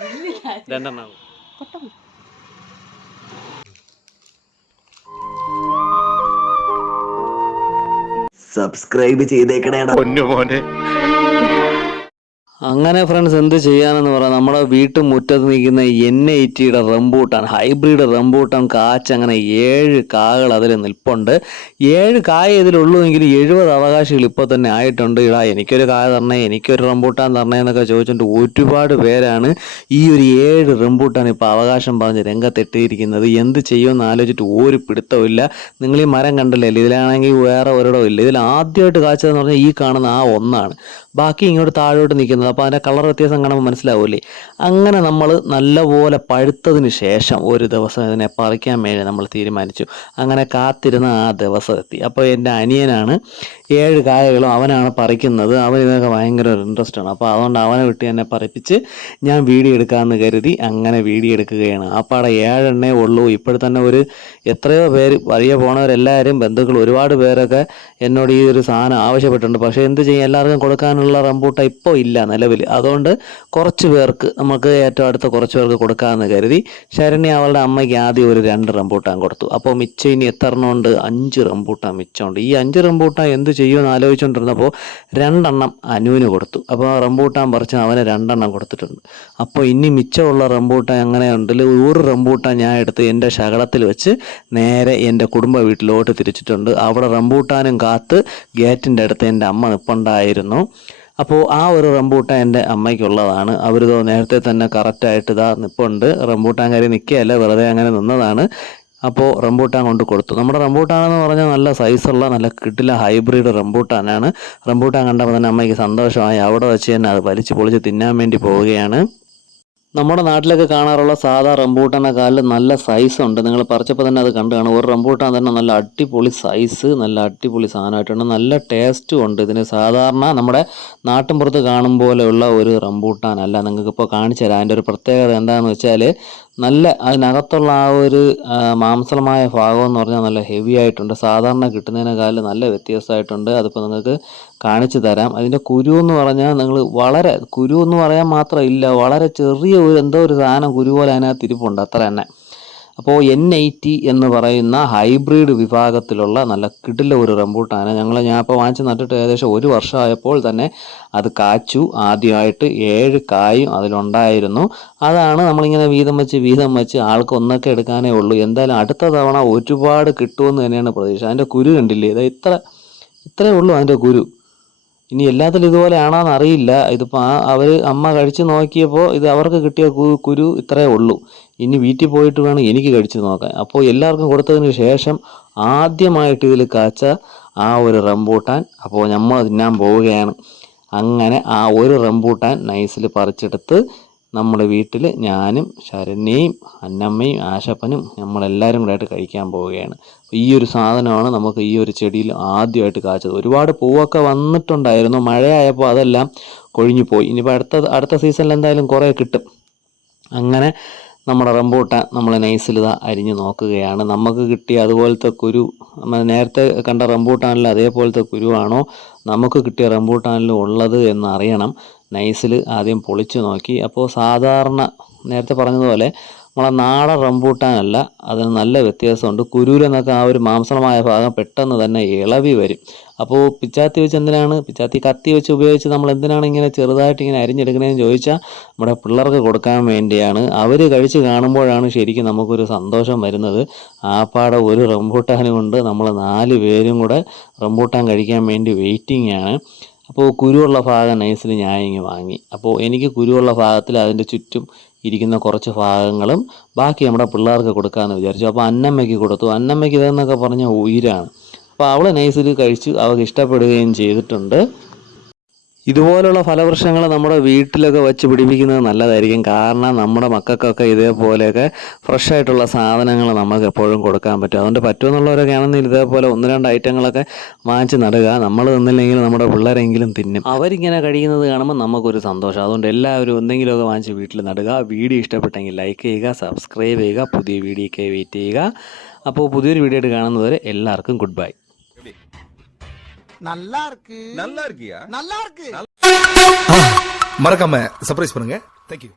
രണ്ടെണ്ണം. സബ്സ്ക്രൈബ് ചെയ്തേക്കണേടാ പൊന്നു മോനെ. അങ്ങനെ ഫ്രണ്ട്സ് എന്ത് ചെയ്യാനെന്ന് പറയാം, നമ്മുടെ വീട്ടുമുറ്റത്ത് നിൽക്കുന്ന N80 റംബൂട്ടാൻ, ഹൈബ്രിഡ് റംബൂട്ടാൻ കാച്ച് അങ്ങനെ 7 കാകൾ അതിൽ നിൽപ്പുണ്ട്. 7 കായ ഇതിലുള്ളൂ എങ്കിൽ 70 അവകാശികൾ ഇപ്പോൾ തന്നെ ആയിട്ടുണ്ട്. ഇടാ എനിക്കൊരു കായ തരണേ, എനിക്കൊരു റംബൂട്ടാൻ തരണേ എന്നൊക്കെ ചോദിച്ചിട്ട് ഒരുപാട് പേരാണ് ഈ ഒരു 7 റംബൂട്ടാൻ ഇപ്പോൾ അവകാശം പറഞ്ഞ് രംഗത്തെത്തിയിരിക്കുന്നത്. എന്ത് ചെയ്യുമെന്ന് ആലോചിച്ചിട്ട് ഒരു പിടുത്തമില്ല. നിങ്ങൾ ഈ മരം കണ്ടില്ലേ, ഇതിലാണെങ്കിൽ വേറെ ഒരിടവും ഇല്ല. ഇതിൽ ആദ്യമായിട്ട് കാച്ചതെന്ന് പറഞ്ഞാൽ ഈ കാണുന്ന ആ ഒന്നാണ്. ബാക്കി ഇങ്ങോട്ട് താഴോട്ട് നിൽക്കുന്നത്. അപ്പോൾ അതിൻ്റെ കളർ വ്യത്യാസം കാണുമ്പോൾ മനസ്സിലാവില്ലേ. അങ്ങനെ നമ്മൾ നല്ലപോലെ പഴുത്തതിന് ശേഷം ഒരു ദിവസം ഇതിനെ പറിക്കാൻ വേണ്ടി നമ്മൾ തീരുമാനിച്ചു. അങ്ങനെ കാത്തിരുന്ന ആ ദിവസം എത്തി. അപ്പോൾ എൻ്റെ അനിയനാണ് 7 കായകളും അവനാണ് പറിക്കുന്നത്. അവൻ ഇതിനൊക്കെ ഭയങ്കര ഒരു ഇൻട്രസ്റ്റാണ്. അപ്പോൾ അതുകൊണ്ട് അവനെ വിട്ട് എന്നെ പറിപ്പിച്ച് ഞാൻ വീഡിയോ എടുക്കാമെന്ന് കരുതി അങ്ങനെ വീഡിയോ എടുക്കുകയാണ്. അപ്പോൾ അവിടെ 7 എണ്ണേ ഉള്ളൂ. ഇപ്പോഴത്തന്നെ ഒരു എത്രയോ പേര് വഴിയെ പോണവരെല്ലാവരും ബന്ധുക്കൾ ഒരുപാട് പേരൊക്കെ എന്നോട് ഈ ഒരു സാധനം ആവശ്യപ്പെട്ടിട്ടുണ്ട്. പക്ഷേ എന്ത് ചെയ്യും, എല്ലാവർക്കും കൊടുക്കാനുള്ള റംബൂട്ടാൻ ഇപ്പോൾ ഇല്ല നിലവിൽ. അതുകൊണ്ട് കുറച്ച് പേർക്ക്, നമുക്ക് ഏറ്റവും അടുത്ത കുറച്ച് പേർക്ക് കൊടുക്കാമെന്ന് കരുതി ശരണ്യ അവളുടെ അമ്മയ്ക്ക് ആദ്യം ഒരു 2 റംബൂട്ടാൻ കൊടുത്തു. അപ്പോൾ മിച്ചം ഇനി എത്ര എണ്ണം ഉണ്ട്? 5 റംബൂട്ടാൻ മിച്ചമുണ്ട്. ഈ 5 റംബൂട്ടാൻ എന്ത് ചെയ്യുമെന്ന് ആലോചിച്ചുകൊണ്ടിരുന്നപ്പോൾ 2 എണ്ണം അനുവിന് കൊടുത്തു. അപ്പോൾ റംബൂട്ടാൻ പറിച്ച് അവന് 2 എണ്ണം കൊടുത്തിട്ടുണ്ട്. അപ്പോൾ ഇനി മിച്ചമുള്ള റംബൂട്ടാൻ അങ്ങനെ ഉണ്ടല്ലോ, ഒരു റംബൂട്ടാൻ ഞാൻ എടുത്ത് എൻ്റെ ശകലത്തിൽ വെച്ച് നേരെ എൻ്റെ കുടുംബ വീട്ടിലോട്ട് തിരിച്ചിട്ടുണ്ട്. അവിടെ റംബൂട്ടാനും കാത്ത് ഗേറ്റിൻ്റെ അടുത്ത് എൻ്റെ അമ്മ നിൽപ്പുണ്ടായിരുന്നു. അപ്പോൾ ആ ഒരു റംബൂട്ടാൻ എൻ്റെ അമ്മയ്ക്കുള്ളതാണ്. അവരിതോ നേരത്തെ തന്നെ കറക്റ്റായിട്ട് ഇതാ നിൽപ്പുണ്ട്. റംബൂട്ടാൻ കയറി നിൽക്കുകയല്ല, വെറുതെ അങ്ങനെ നിന്നതാണ്. അപ്പോൾ റംബൂട്ടാൻ കൊണ്ട് കൊടുത്തു. നമ്മുടെ റംബൂട്ടാനെന്ന് പറഞ്ഞാൽ നല്ല സൈസുള്ള നല്ല കിടില ഹൈബ്രിഡ് റംബൂട്ടാനാണ്. റംബൂട്ടാൻ കണ്ടപ്പോൾ തന്നെ അമ്മയ്ക്ക് സന്തോഷമായി. അവിടെ വെച്ച് തന്നെ അത് വലിച്ച് പൊളിച്ച് തിന്നാൻ വേണ്ടി പോവുകയാണ്. നമ്മുടെ നാട്ടിലൊക്കെ കാണാറുള്ള സാധാ റംബൂട്ടാനെക്കാളും നല്ല സൈസുണ്ട്. നിങ്ങൾ പറിച്ചപ്പോൾ തന്നെ അത് കണ്ടു കാണും. ഒരു റംബൂട്ടാൻ തന്നെ നല്ല അടിപൊളി സൈസ്, നല്ല അടിപൊളി സാധനമായിട്ടുണ്ട്. നല്ല ടേസ്റ്റും ഉണ്ട് ഇതിന്. സാധാരണ നമ്മുടെ നാട്ടിൻപുറത്ത് കാണും പോലെയുള്ള ഒരു റംബൂട്ടാനല്ല. നിങ്ങൾക്കിപ്പോൾ കാണിച്ചു തരാം. അതിൻ്റെ ഒരു പ്രത്യേകത എന്താണെന്ന് വെച്ചാൽ നല്ല അതിനകത്തുള്ള ആ ഒരു മാംസളമായ ഭാഗം എന്ന് പറഞ്ഞാൽ നല്ല ഹെവി ആയിട്ടുണ്ട്. സാധാരണ കിട്ടുന്നതിനേക്കാളും നല്ല വ്യത്യാസമായിട്ടുണ്ട്. അതിപ്പോൾ നിങ്ങൾക്ക് കാണിച്ചു തരാം. അതിൻ്റെ കുരു എന്ന് പറഞ്ഞാൽ നിങ്ങൾ വളരെ കുരു എന്ന് പറയാൻ മാത്രം ഇല്ല, വളരെ ചെറിയ ഒരു എന്തോ ഒരു സാധനം കുരു പോലെ അതിനകത്ത് ഇരിപ്പുണ്ട്, അത്ര തന്നെ. അപ്പോൾ N80 എന്ന് പറയുന്ന ഹൈബ്രിഡ് വിഭാഗത്തിലുള്ള നല്ല കിടില ഒരു റംബൂട്ടാണ്. ഞാൻ ഇപ്പോൾ വാങ്ങിച്ച് നട്ടിട്ട് ഏകദേശം 1 വർഷമായപ്പോൾ തന്നെ അത് കാച്ചു. ആദ്യമായിട്ട് 7 കായും അതിലുണ്ടായിരുന്നു. അതാണ് നമ്മളിങ്ങനെ വീതം വെച്ച് ആൾക്ക് ഒന്നൊക്കെ എടുക്കാനേ ഉള്ളൂ. എന്തായാലും അടുത്ത തവണ ഒരുപാട് കിട്ടുമെന്ന് തന്നെയാണ് പ്രതീക്ഷ. അതിൻ്റെ കുരു കണ്ടില്ലേ, ഇത് ഇത്രയേ ഉള്ളൂ അതിൻ്റെ കുരു. ഇനി എല്ലാത്തിലും ഇതുപോലെ ആണോന്ന് അറിയില്ല. ഇതിപ്പോൾ അമ്മ കഴിച്ച് നോക്കിയപ്പോൾ ഇത് അവർക്ക് കിട്ടിയ കുരു ഇത്രയേ ഉള്ളൂ. ഇനി വീട്ടിൽ പോയിട്ട് വേണം എനിക്ക് കഴിച്ച് നോക്കാൻ. അപ്പോൾ എല്ലാവർക്കും കൊടുത്തതിന് ശേഷം ആദ്യമായിട്ട് ഇതിൽ കാച്ച ആ ഒരു റംബൂട്ടാൻ അപ്പോൾ നമ്മൾ തിന്നാൻ പോവുകയാണ്. അങ്ങനെ ആ ഒരു റംബൂട്ടാൻ നൈസിൽ പറിച്ചെടുത്ത് നമ്മുടെ വീട്ടിൽ ഞാനും ശരണ്യയും അന്നമ്മയും ആശപ്പനും നമ്മളെല്ലാവരും കൂടെ ആയിട്ട് കഴിക്കാൻ പോവുകയാണ്. ഈ ഒരു സാധനമാണ് നമുക്ക് ഈ ഒരു ചെടിയിൽ ആദ്യമായിട്ട് കാച്ചത്. ഒരുപാട് പൂവൊക്കെ വന്നിട്ടുണ്ടായിരുന്നു. മഴയായപ്പോൾ അതെല്ലാം കൊഴിഞ്ഞു പോയി. ഇനിയിപ്പോൾ അടുത്ത സീസണിൽ എന്തായാലും കുറേ കിട്ടും. അങ്ങനെ നമ്മുടെ റംബൂട്ടാൻ നമ്മൾ നൈസിൽ ഇതാ അരിഞ്ഞ് നോക്കുകയാണ്. നമുക്ക് കിട്ടിയ അതുപോലത്തെ കുരു, നമ്മൾ നേരത്തെ കണ്ട റംബൂട്ടാനിൽ അതേപോലത്തെ കുരുവാണോ നമുക്ക് കിട്ടിയ റംബൂട്ടാനിൽ ഉള്ളത് എന്ന് അറിയണം. നൈസിൽ ആദ്യം പൊളിച്ച് നോക്കി. അപ്പോൾ സാധാരണ നേരത്തെ പറഞ്ഞതുപോലെ നമ്മളെ നാടൻ റംബൂട്ടാനല്ല, അതിന് നല്ല വ്യത്യാസമുണ്ട്. കുരുവിലെന്നൊക്കെ ആ ഒരു മാംസളമായ ഭാഗം പെട്ടെന്ന് തന്നെ ഇളവി വരും. അപ്പോൾ പിച്ചാത്തി കത്തി വെച്ച് ഉപയോഗിച്ച് നമ്മൾ എന്തിനാണ് ഇങ്ങനെ ചെറുതായിട്ട് ഇങ്ങനെ അരിഞ്ഞെടുക്കണതെന്ന് ചോദിച്ചാൽ നമ്മുടെ പിള്ളേർക്ക് കൊടുക്കാൻ വേണ്ടിയാണ്. അവർ കഴിച്ച് കാണുമ്പോഴാണ് ശരിക്കും നമുക്കൊരു സന്തോഷം വരുന്നത്. ആപ്പാടെ ഒരു റംബൂട്ടാനും കൊണ്ട് നമ്മൾ 4 പേരും കൂടെ റംബൂട്ടാൻ കഴിക്കാൻ വേണ്ടി വെയിറ്റിംഗ് ആണ്. അപ്പോൾ കുരുവുള്ള ഭാഗം നൈസിൽ ഞാൻ ഇങ്ങ് വാങ്ങി. അപ്പോൾ എനിക്ക് കുരുവുള്ള ഭാഗത്തിൽ അതിൻ്റെ ചുറ്റും ഇരിക്കുന്ന കുറച്ച് ഭാഗങ്ങളും ബാക്കി നമ്മുടെ പിള്ളേർക്ക് കൊടുക്കാമെന്ന് വിചാരിച്ചു. അപ്പോൾ അന്നമ്മയ്ക്ക് കൊടുത്തു. അന്നമ്മയ്ക്ക് ഇതെന്നൊക്കെ പറഞ്ഞാൽ ഉയിരാണ്. അപ്പോൾ അവൾ നൈസിൽ കഴിച്ചു, അവൾക്ക് ഇഷ്ടപ്പെടുകയും ചെയ്തിട്ടുണ്ട്. ഇതുപോലുള്ള ഫലവൃക്ഷങ്ങൾ നമ്മുടെ വീട്ടിലൊക്കെ വെച്ച് പിടിപ്പിക്കുന്നത് നല്ലതായിരിക്കും. കാരണം നമ്മുടെ മക്കൾക്കൊക്കെ ഇതേപോലെയൊക്കെ ഫ്രഷായിട്ടുള്ള സാധനങ്ങൾ നമുക്ക് എപ്പോഴും കൊടുക്കാൻ പറ്റും. അതുകൊണ്ട് പറ്റുമെന്നുള്ളവരൊക്കെ ആണെങ്കിൽ ഇതേപോലെ 1-2 ഐറ്റങ്ങളൊക്കെ വാങ്ങിച്ച് നടുക. നമ്മൾ തിന്നില്ലെങ്കിൽ നമ്മുടെ പിള്ളേരെങ്കിലും തിന്നും. അവരിങ്ങനെ കഴിയുന്നത് കാണുമ്പോൾ നമുക്കൊരു സന്തോഷം. അതുകൊണ്ട് എല്ലാവരും എന്തെങ്കിലുമൊക്കെ വാങ്ങിച്ച് വീട്ടിൽ നടുക. വീഡിയോ ഇഷ്ടപ്പെട്ടെങ്കിൽ ലൈക്ക് ചെയ്യുക, സബ്സ്ക്രൈബ് ചെയ്യുക, പുതിയ വീഡിയോയ്ക്ക് വെയിറ്റ് ചെയ്യുക. അപ്പോൾ പുതിയൊരു വീഡിയോ ആയിട്ട് കാണുന്നവരെ എല്ലാവർക്കും ഗുഡ് ബൈ. மறக்காம சர்ப்ரைஸ் பண்ணுங்க. தேங்க்யூ.